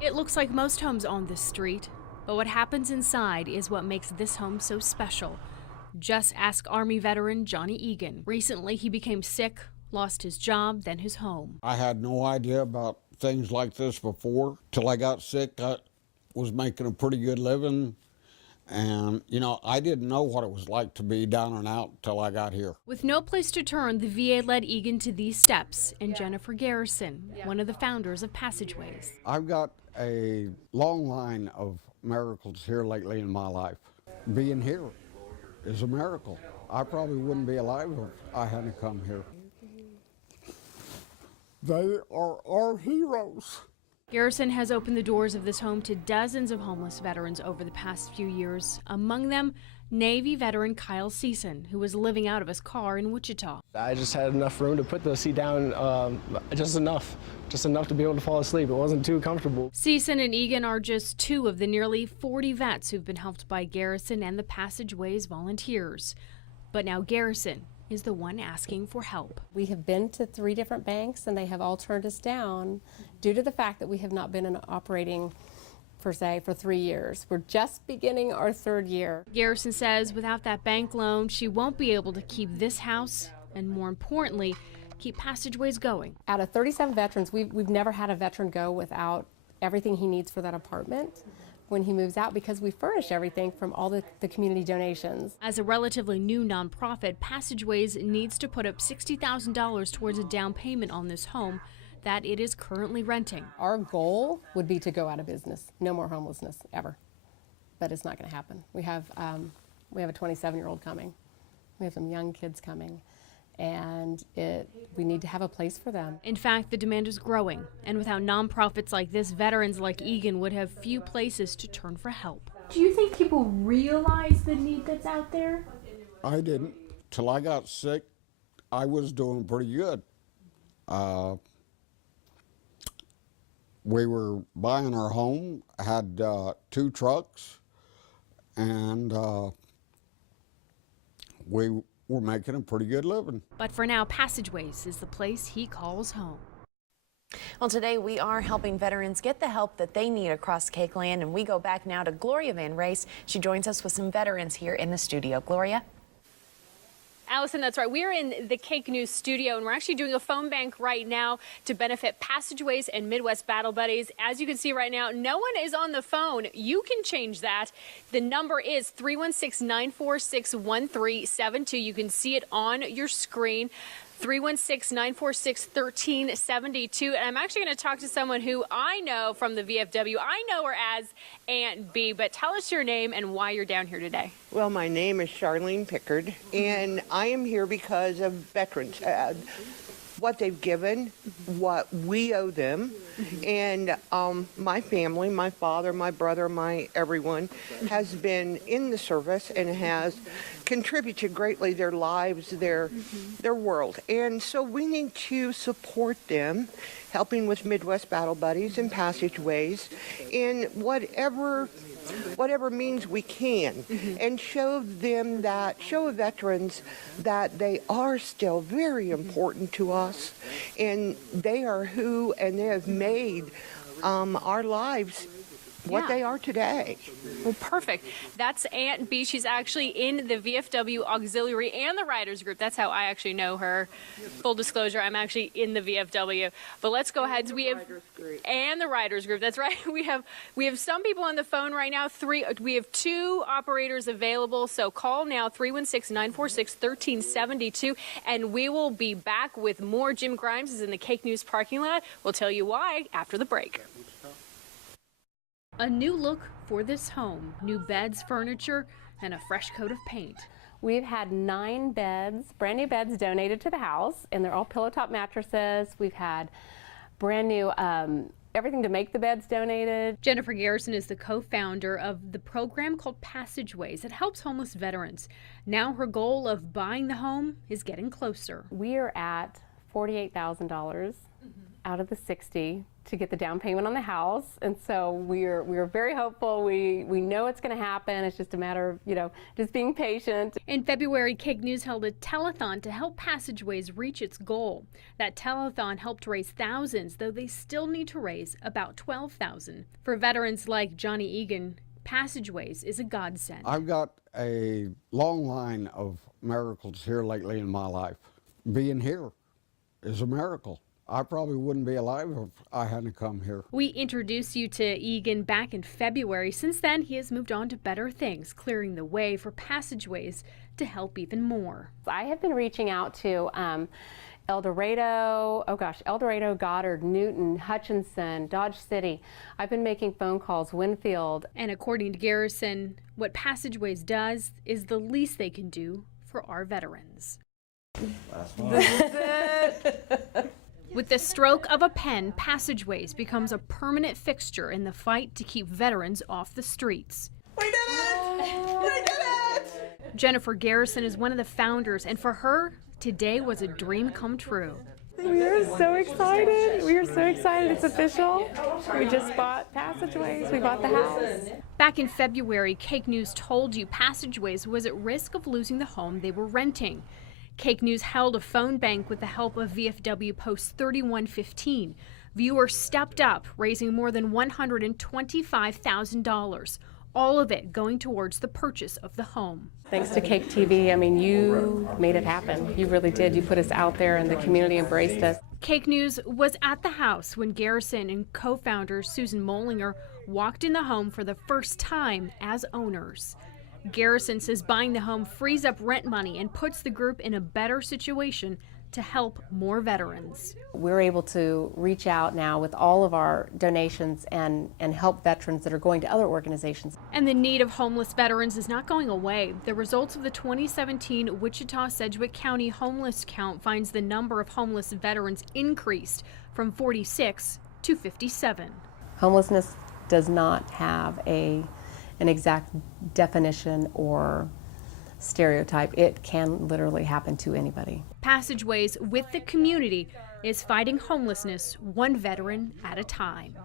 It looks like most homes on this street, but what happens inside is what makes this home so special. Just ask Army veteran Johnny Egan. Recently, he became sick, lost his job, then his home. I had no idea about things like this before. Till I got sick, I was making a pretty good living. And, I didn't know what it was like to be down and out till I got here. With no place to turn, the VA led Egan to these steps, and Jennifer Garrison, one of the founders of Passageways. I've got a long line of miracles here lately in my life. Being here is a miracle. I probably wouldn't be alive if I hadn't come here. They are our heroes. Garrison has opened the doors of this home to dozens of homeless veterans over the past few years. Among them, Navy veteran Kyle Season, who was living out of his car in Wichita. I just had enough room to put the seat down, just enough to be able to fall asleep. It wasn't too comfortable. Season and Egan are just two of the nearly 40 vets who've been helped by Garrison and the Passageways volunteers. But now Garrison is the one asking for help. We have been to 3 different banks and they have all turned us down due to the fact that we have not been operating per se for 3 years. We're just beginning our 3rd year. Garrison says without that bank loan, she won't be able to keep this house and, more importantly, keep Passageways going. Out of 37 veterans, we've never had a veteran go without everything he needs for that apartment when he moves out, because we furnish everything from all the community donations. As a relatively new nonprofit, Passageways needs to put up $60,000 towards a down payment on this home that it is currently renting. Our goal would be to go out of business. No more homelessness, ever. But it's not going to happen. We have a 27-year-old coming. We have some young kids coming. And we need to have a place for them. In fact, the demand is growing, and without nonprofits like this, veterans like Egan would have few places to turn for help. Do you think people realize the need that's out there? I didn't. Till I got sick, I was doing pretty good. We were buying our home, had 2 trucks, and we're making a pretty good living. But for now, Passageways is the place he calls home. Well, today we are helping veterans get the help that they need across Cakeland, and we go back now to Gloria Van Race. She joins us with some veterans here in the studio. Gloria? Allison, that's right. We're in the Cake News studio, and we're actually doing a phone bank right now to benefit Passageways and Midwest Battle Buddies. As you can see right now, no one is on the phone. You can change that. The number is 316-946-1372. You can see it on your screen. 316-946-1372. And I'm actually going to talk to someone who I know from the VFW. I know her as Aunt B, but tell us your name and why you're down here today. Well, my name is Charlene Pickard, and I am here because of veterans. What they've given, what we owe them, and my family, my father, my brother, my everyone has been in the service and has contributed greatly their lives, their world. And so we need to support them, helping with Midwest Battle Buddies and Passageways in whatever means we can, and show veterans that they are still very important to us, and they are who, and they have made our lives what they are today. Well, perfect. That's Aunt B. She's actually in the VFW Auxiliary and the Riders Group. That's how I actually know her. Full disclosure, I'm actually in the VFW. But let's go ahead. We have and the Riders Group. That's right. We have some people on the phone right now. We have 2 operators available. So call now 316-946-1372, and we will be back with more. Jim Grimes is in the Cake News parking lot. We'll tell you why after the break. A new look for this home, new beds, furniture, and a fresh coat of paint. We've had 9 beds, brand new beds donated to the house, and they're all pillow top mattresses. We've had brand new everything to make the beds donated. Jennifer Garrison is the co-founder of the program called Passageways. It helps homeless veterans. Now her goal of buying the home is getting closer. We are at $48,000. out of the 60 to get the down payment on the house, and so we're very hopeful. We know it's going to happen. It's just a matter of, you know, just being patient. In February, Cake News held a telethon to help Passageways reach its goal. That telethon helped raise thousands, though they still need to raise about $12,000. For veterans like Johnny Egan, Passageways is a godsend. I've got a long line of miracles here lately in my life. Being here is a miracle. I probably wouldn't be alive if I hadn't come here. We introduced you to Egan back in February. Since then, he has moved on to better things, clearing the way for Passageways to help even more. I have been reaching out to El Dorado, Goddard, Newton, Hutchinson, Dodge City. I've been making phone calls, Winfield. And according to Garrison, what Passageways does is the least they can do for our veterans. With the stroke of a pen, Passageways becomes a permanent fixture in the fight to keep veterans off the streets. We did it! We did it! Jennifer Garrison is one of the founders, and for her, today was a dream come true. We are so excited. We are so excited. It's official. We just bought Passageways. We bought the house. Back in February, Cake News told you Passageways was at risk of losing the home they were renting. Cake News held a phone bank with the help of VFW Post 3115. Viewers stepped up, raising more than $125,000, all of it going towards the purchase of the home. Thanks to Cake TV, I mean, you made it happen. You really did. You put us out there and the community embraced us. Cake News was at the house when Garrison and co-founder Susan Mollinger walked in the home for the first time as owners. Garrison says buying the home frees up rent money and puts the group in a better situation to help more veterans. We're able to reach out now with all of our donations and help veterans that are going to other organizations. And the need of homeless veterans is not going away. The results of the 2017 Wichita-Sedgwick County homeless count finds the number of homeless veterans increased from 46 to 57. Homelessness does not have an exact definition or stereotype. It can literally happen to anybody. Passageways with the community is fighting homelessness one veteran at a time.